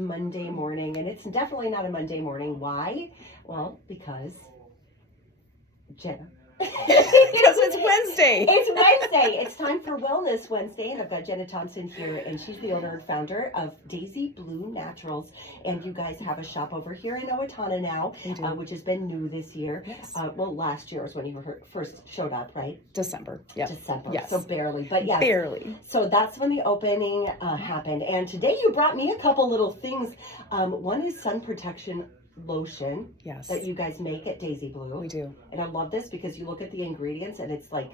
Monday morning, and it's definitely not a Monday morning. Why? Well, because Jenna. Because it's Wednesday. It's Wednesday. It's time for Wellness Wednesday, and I've got Jenna Thompson here, and she's the owner and founder of Daisy Blue Naturals. And you guys have a shop over here in Owatonna now, which has been new this year. Yes. Well, last year was when you first showed up, right? December. Yeah. December. Yes. So barely, but yes. Barely. So that's when the opening happened. And today you brought me a couple little things. One is sun protection lotion that you guys make at Daisy Blue. We do. And I love this because you look at the ingredients and it's like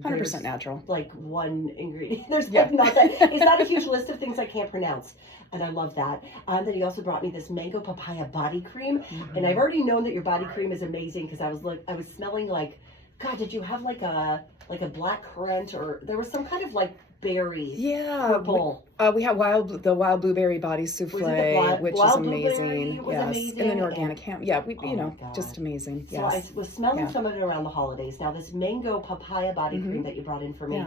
100% natural. Like one ingredient. There's like not that. It's not a huge list of things I can't pronounce. And I love that. Then he also brought me this mango papaya body cream. And I've already known that your body cream is amazing because I was smelling like, God, did you have like a black currant, or there was some kind of like berry? Yeah. Purple. We have the wild blueberry body souffle, which is amazing. Amazing. And then organic ham. Yeah, just amazing. So I was smelling some of it around the holidays. Now this mango papaya body cream that you brought in for me.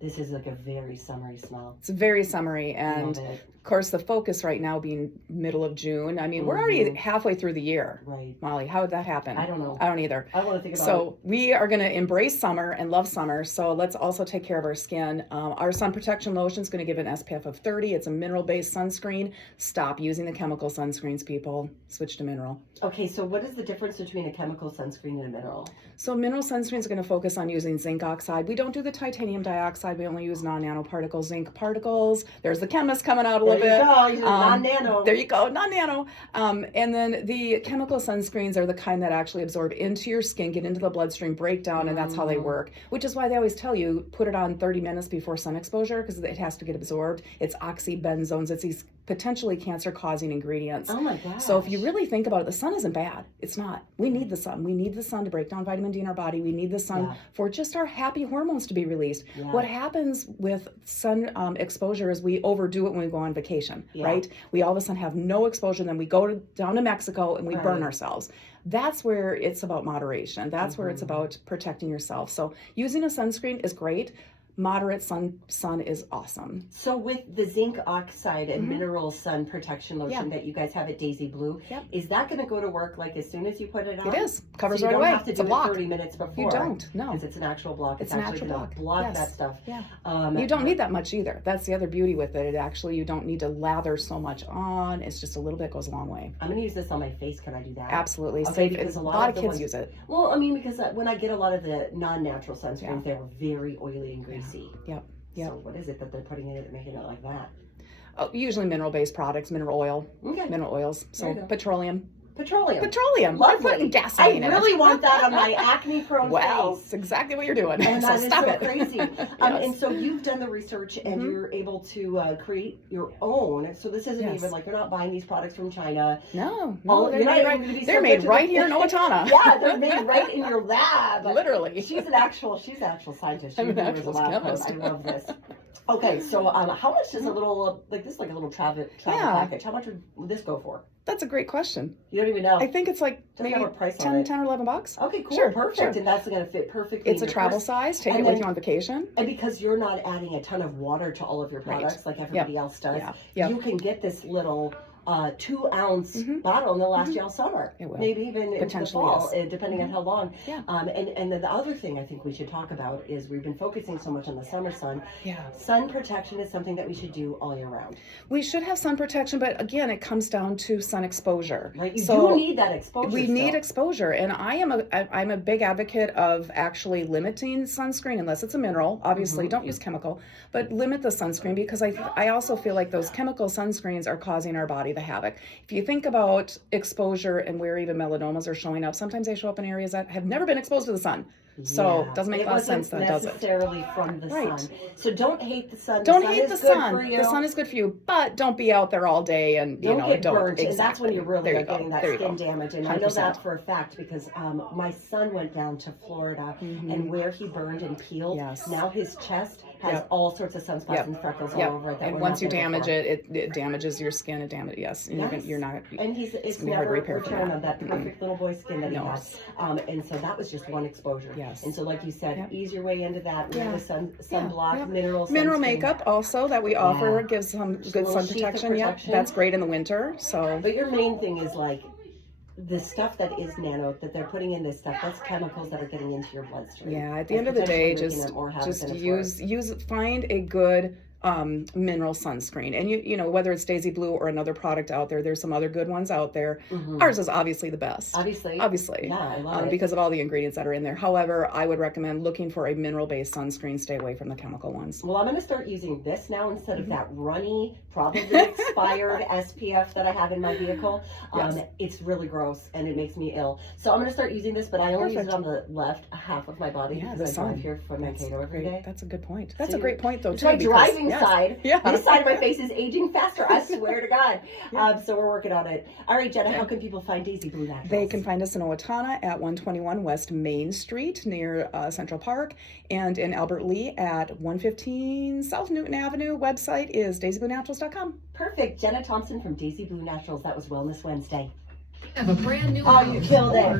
This is like a very summery smell. It's very summery, and of course the focus right now being middle of June. I mean, we're already halfway through the year. Right. Molly, how did that happen? I don't know. I don't either. I want to think about it. So we are going to embrace summer and love summer. So let's also take care of our skin. Our sun protection lotion is going to give an SPF of 30. It's a mineral-based sunscreen. Stop using the chemical sunscreens, people. Switch to mineral. Okay, so what is the difference between a chemical sunscreen and a mineral? So mineral sunscreens are going to focus on using zinc oxide. We don't do the titanium dioxide. We only use non-nanoparticle zinc particles. There's the chemist coming out a little bit. Non-nano. There you go, non-nano. And then the chemical sunscreens are the kind that actually absorb into your skin, get into the bloodstream, break down, and that's how they work. Which is why they always tell you, put it on 30 minutes before sun exposure because it has to get absorbed. It's oxybenzones. It's these potentially cancer-causing ingredients. Oh my gosh. So if you really think about it, the sun isn't bad. It's not. We need the sun. We need the sun to break down vitamin D in our body. We need the sun for just our happy hormones to be released. What happens with sun exposure is we overdo it when we go on vacation, right? We all of a sudden have no exposure, then we go down to Mexico and we burn ourselves. That's where it's about moderation. That's where it's about protecting yourself. So using a sunscreen is great. Moderate sun is awesome. So with the zinc oxide and mineral sun protection lotion that you guys have at Daisy Blue, is that going to go to work like as soon as you put it on? It is. Covers so right away. You don't have to do it 30 minutes before. You don't, no. Because it's an actual block. It's an actual block. Block that stuff. Yeah. You don't need that much either. That's the other beauty with it. You don't need to lather so much on. It's just a little bit goes a long way. I'm going to use this on my face. Can I do that? Absolutely. Okay, because a lot of kids use it. Well, I mean, because when I get a lot of the non-natural sunscreens, they're very oily and greasy. Yep. So what is it that they're putting in it making it like that? Usually mineral-based products, mineral oil, mineral oils. So Petroleum. Lovely. Gasoline. I really want that on my acne-prone face. That's exactly what you're doing. And so that stop is so it. crazy. And so you've done the research and you're able to create your own. So this isn't even like you're not buying these products from China. No, they're made right here in Owatonna. Yeah, they're made right in your lab. Literally. She's an actual scientist. I'm an actual chemist. I love this. Okay, so how much does a little this is like a little travel package? How much would this go for? That's a great question. You don't even know. I think it's like maybe 10 or $11. Okay, cool, sure, perfect. Sure. And that's going to fit perfectly. It's a travel size. Take it with you on vacation. And because you're not adding a ton of water to all of your products like everybody else does, you can get this little 2-ounce bottle and they'll last you all summer. It will. Maybe even into the fall, depending on how long. Yeah. And then the other thing I think we should talk about is we've been focusing so much on the summer sun. Yeah. Sun protection is something that we should do all year round. We should have sun protection, but again, it comes down to sun exposure. Right. You do need that exposure. We need exposure, and I'm a big advocate of actually limiting sunscreen unless it's a mineral. Obviously, don't use chemical, but limit the sunscreen because I also feel like those chemical sunscreens are causing our body the havoc. If you think about exposure and where even melanomas are showing up, sometimes they show up in areas that have never been exposed to the sun. So it doesn't make a lot of sense that does it. Necessarily from the sun. So don't hate the sun. Don't hate the sun. The sun is good for you, but don't be out there all day and don't get burnt. Exactly. And that's when you really are getting that skin damage. And 100%. I know that for a fact because my son went down to Florida and where he burned and peeled, now his chest has all sorts of sunspots and freckles all over it. That And once you damage it damages your skin. It damages, yes. And you're not. And it's never returned on that perfect little boy skin that he has. And so that was just one exposure. Yes. And so, like you said, ease your way into that. We have a sunblock, mineral makeup also that we offer gives some good sun protection. Yeah, that's great in the winter. So, but your main thing is like the stuff that is nano that they're putting in this stuff. That's chemicals that are getting into your bloodstream. Yeah, at the end of the day, just find a good mineral sunscreen, and you know, whether it's Daisy Blue or another product out there, there's some other good ones out there. Ours is obviously the best, obviously, yeah, I love it. because of all the ingredients that are in there. However, I would recommend looking for a mineral based sunscreen. Stay away from the chemical ones. Well, I'm going to start using this now instead of that runny, probably expired SPF that I have in my vehicle. It's really gross and it makes me ill, so I'm going to start using this, but I only use it on the left half of my body because I drive here from Mankato every day. That's a good point. That's a great point, though, too. My driving side. This side of my face is aging faster. I swear to God. So we're working on it. All right, Jenna, how can people find Daisy Blue Naturals? They can find us in Owatonna at 121 West Main Street near Central Park, and in Albert Lee at 115 South Newton Avenue. Website is daisybluenaturals.com. Perfect. Jenna Thompson from Daisy Blue Naturals. That was Wellness Wednesday. We have a brand new you killed it.